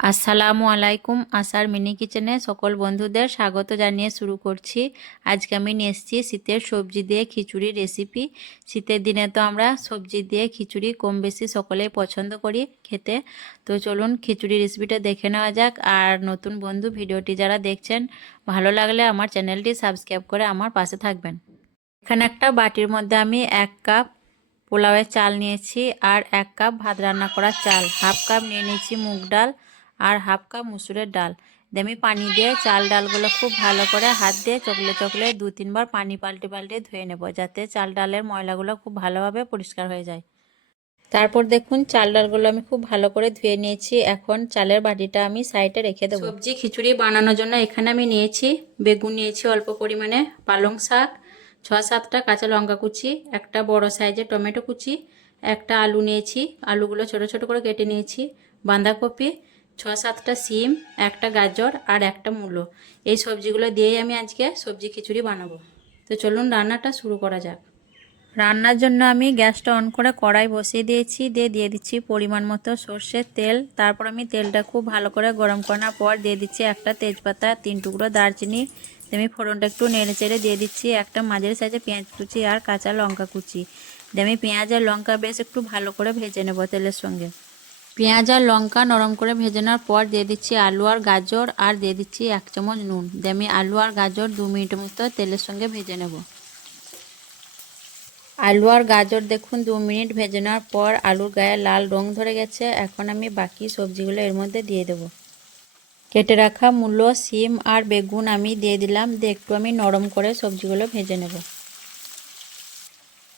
আসসালামু আলাইকুম। আশার মিনি কিচেনে সকল বন্ধুদের স্বাগত জানিয়ে শুরু করছি। আজকে আমি নিয়ে এসেছি শীতের সবজি দিয়ে খিচুড়ি রেসিপি। শীতের দিনে তো আমরা সবজি দিয়ে খিচুড়ি কম বেশি সকলেই পছন্দ করি খেতে। তো চলুন খিচুড়ি রেসিপিটা দেখে নেওয়া যাক। আর নতুন বন্ধু ভিডিওটি যারা দেখছেন, ভালো লাগলে আমার চ্যানেলটি সাবস্ক্রাইব করে আমার পাশে থাকবেন। এখানে একটা বাটির মধ্যে আমি 1 কাপ পোলাওয়ের চাল নিয়েছি আর 1 কাপ ভাত রান্না করার চাল, হাফ কাপ নিয়ে নিয়েছি মুগ ডাল আর হাফ কাপ মুসুরের ডাল। দিয়ে আমি পানি দিয়ে চাল ডালগুলো খুব ভালো করে হাত দিয়ে চকলে চকলে 2-3 বার পানি পাল্টে পাল্টে ধুয়ে নেব, যাতে চাল ডালের ময়লাগুলো খুব ভালোভাবে পরিষ্কার হয়ে যায়। তারপর দেখুন চাল ডালগুলো আমি খুব ভালো করে ধুয়ে নিয়েছি। এখন চালের বাটিটা আমি সাইডে রেখে দেবো। সবজি খিচুড়ি বানানোর জন্য এখানে আমি নিয়েছি বেগুন, নিয়েছি অল্প পরিমাণে, পালং শাক, 6-7টা কাঁচা লঙ্কা কুচি, একটা বড় সাইজের টমেটো কুচি, একটা আলু নিয়েছি, আলুগুলো ছোট ছোট করে কেটে নিয়েছি, বাঁধাকপি, 6-7টা সিম, একটা গাজর আর একটা মূলো। এই সবজিগুলো দিয়েই আমি আজকে সবজি খিচুড়ি বানাবো। তো চলুন রান্নাটা শুরু করা যাক। রান্নার জন্য আমি গ্যাসটা অন করে কড়াই বসিয়ে দিয়েছি, দিয়ে দিচ্ছি পরিমাণ মতো সর্ষের তেল। তারপর আমি তেলটা খুব ভালো করে গরম করার পর দিয়ে দিচ্ছি একটা তেজপাতা, 3 টুকরো দারচিনি। আমি ফোড়নটা একটু নেড়ে চেড়ে দিয়ে দিচ্ছি একটা মাঝারি সাইজে পেঁয়াজ কুচি আর কাঁচা লঙ্কা কুচি। আমি পেঁয়াজ আর লঙ্কা বেশ একটু ভালো করে ভেজে নেব তেলের সঙ্গে। পেঁয়াজ আর লঙ্কা নরম করে ভেজে নেওয়ার পর দিয়ে দিচ্ছি আলু আর গাজর আর দিয়ে দিচ্ছি 1 চামচ নুন। আমি আলু আর গাজর 2 মিনিটের মতো তেলের সঙ্গে ভেজে নেব। আলু আর গাজর দেখুন 2 মিনিট ভেজে নেওয়ার পর আলুর গায়ে লাল রং ধরে গেছে। এখন আমি বাকি সবজিগুলো এর মধ্যে দিয়ে দেব। কেটে রাখা মূলো, সিম আর বেগুন আমি দিয়ে দিলাম। দিয়ে একটু আমি নরম করে সবজিগুলো ভেজে নেব।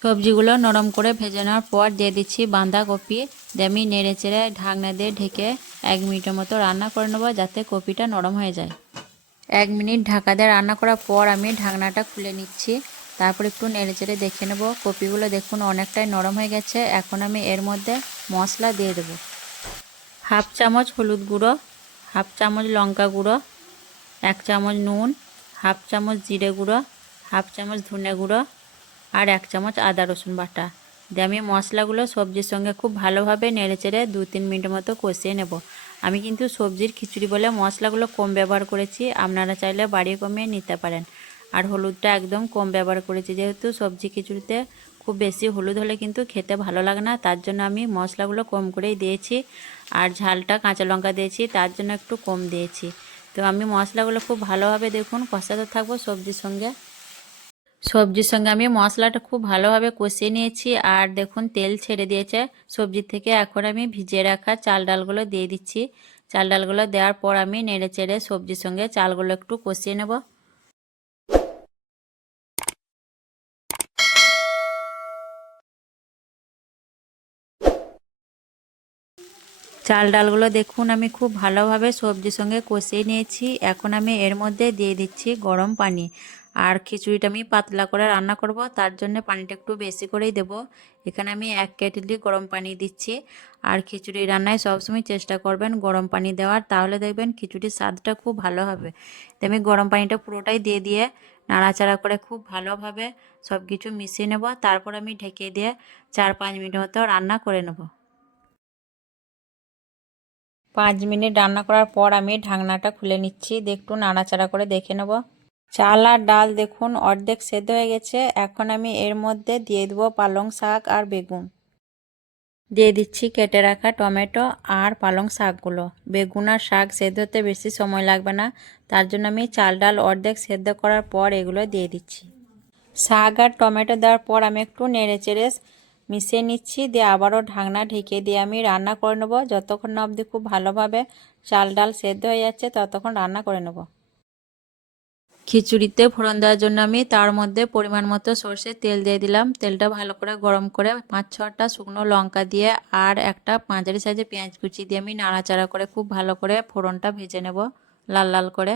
সবজিগুলো নরম করে ভেজে নেওয়ার পর দিয়ে দিচ্ছি বাঁধাকপি। দিয়ে আমি নেড়ে চেড়ে ঢাকনা দিয়ে ঢেকে 1 মিনিটের মতো রান্না করে নেব, যাতে কপিটা নরম হয়ে যায়। 1 মিনিট ঢাকা দিয়ে রান্না করার পর আমি ঢাকনাটা খুলে নিচ্ছি। তারপর একটু নেড়ে চেড়ে দেখে নেব। কপিগুলো দেখুন অনেকটাই নরম হয়ে গেছে। এখন আমি এর মধ্যে মশলা দিয়ে দেব। হাফ চামচ হলুদ গুঁড়ো, হাফ চামচ লঙ্কা গুঁড়ো, 1 চামচ নুন, হাফ চামচ জিরে গুঁড়ো, হাফ চামচ ধনে গুঁড়ো আর 1 চামচ আদা রসুন বাটা। দিয়ে আমি মশলাগুলো সবজির সঙ্গে খুব ভালোভাবে নেড়ে চেড়ে 2-3 মিনিটের মতো কষিয়ে নেব। আমি কিন্তু সবজির খিচুড়ি বলে মশলাগুলো কম ব্যবহার করেছি, আপনারা চাইলে বাড়িয়ে কমিয়ে নিতে পারেন। আর হলুদটা একদম কম ব্যবহার করেছি, যেহেতু সবজি খিচুড়িতে খুব বেশি হলুদ হলে কিন্তু খেতে ভালো লাগে না, তার জন্য আমি মশলাগুলো কম করেই দিয়েছি। আর ঝালটা কাঁচা লঙ্কা দিয়েছি, তার জন্য একটু কম দিয়েছি। তো আমি মশলাগুলো খুব ভালোভাবে দেখুন কষাতে থাকবো সবজির সঙ্গে। সবজির সঙ্গে আমি মশলাটা খুব ভালোভাবে কষিয়ে নিয়েছি আর দেখুন তেল ছেড়ে দিয়েছে সবজির থেকে। এখন আমি ভিজিয়ে রাখা চাল ডালগুলো দিয়ে দিচ্ছি। চাল ডালগুলো দেওয়ার পর আমি নেড়ে চেড়ে সবজির সঙ্গে চালগুলো একটু কষিয়ে নেব। চাল ডালগুলো দেখুন আমি খুব ভালোভাবে সবজির সঙ্গে কষিয়ে নিয়েছি। এখন আমি এর মধ্যে দিয়ে দিচ্ছি গরম পানি। আর খিচুড়িটা আমি পাতলা করে রান্না করব, তার জন্য পানিটা একটু বেশি করেই দেব। এখানে আমি 1 কেটলি গরম পানি দিচ্ছি। আর খিচুড়ি রান্নায় সবসময় চেষ্টা করবেন গরম পানি দেওয়ার, তাহলে দেখবেন খিচুড়ির স্বাদটা খুব ভালো হবে। তো আমি গরম পানিটা পুরোটাই দিয়ে নাড়াচাড়া করে খুব ভালোভাবে সব কিছু মিশিয়ে নেব। তারপর আমি ঢেকে দিয়ে 4-5 মিনিট মতো রান্না করে নেব। 5 মিনিট রান্না করার পর আমি ঢাকনাটা খুলে নিচ্ছি। একটু নাড়াচাড়া করে দেখে নেব। চাল আর ডাল দেখুন অর্ধেক সেদ্ধ হয়ে গেছে। এখন আমি এর মধ্যে দিয়ে দেবো পালং শাক আর বেগুন। দিয়ে দিচ্ছি কেটে রাখা টমেটো আর পালং শাকগুলো। বেগুন আর শাক সেদ্ধ হতে বেশি সময় লাগবে না, তার জন্য আমি চাল ডাল অর্ধেক সেদ্ধ করার পর এগুলো দিয়ে দিচ্ছি। শাক আর টমেটো দেওয়ার পর আমি একটু নেড়ে চেড়ে মিশিয়ে নিচ্ছি। দিয়ে আবারও ঢাকনা ঢেকে দিয়ে আমি রান্না করে নেব। যতক্ষণ না অবধি খুব ভালোভাবে চাল ডাল সেদ্ধ হয়ে যাচ্ছে ততক্ষণ রান্না করে নেব। খিচুড়িতে ফোড়ন দেওয়ার জন্য আমি তার মধ্যে পরিমাণ মতো সর্ষের তেল দিয়ে দিলাম। তেলটা ভালো করে গরম করে 5-6টা শুকনো লঙ্কা দিয়ে আর একটা মাঝারি সাইজে পেঁয়াজ কুচি দিয়ে আমি নাড়াচাড়া করে খুব ভালো করে ফোড়নটা ভেজে নেব লাল লাল করে।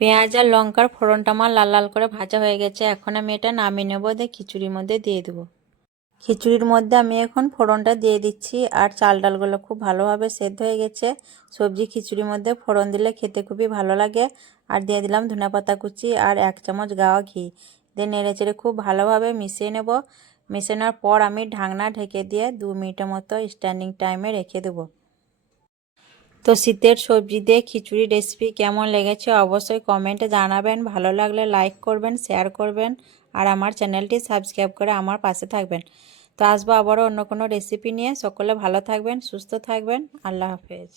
পেঁয়াজ আর লঙ্কার ফোড়নটা আমার লাল লাল করে ভাজা হয়ে গেছে। এখন আমি এটা নামিয়ে নেব, দিয়ে খিচুড়ির মধ্যে দিয়ে দেবো। খিচুড়ির মধ্যে আমি এখন ফোড়নটা দিয়ে দিচ্ছি। আর চাল ডালগুলো খুব ভালোভাবে সেদ্ধ হয়ে গেছে। সবজি খিচুড়ির মধ্যে ফোড়ন দিলে খেতে খুবই ভালো লাগে। আর দিয়ে দিলাম ধনেপাতা কুচি আর 1 চামচ গাওয়া ঘি। দিয়ে নেড়ে চেড়ে খুব ভালোভাবে মিশিয়ে নেব। মিশানোর পর আমি ঢাকনা ঢেকে দিয়ে 2 মিনিটের মতো স্ট্যান্ডিং টাইমে রেখে দেবো। তো শীতের সবজি দিয়ে খিচুড়ি রেসিপি কেমন লেগেছে অবশ্যই কমেন্টে জানাবেন। ভালো লাগলে লাইক করবেন, শেয়ার করবেন আর আমার চ্যানেলটি সাবস্ক্রাইব করে আমার পাশে থাকবেন। তো আসবো আবারও অন্য কোনো রেসিপি নিয়ে। সকলে ভালো থাকবেন, সুস্থ থাকবেন। আল্লাহ হাফেজ।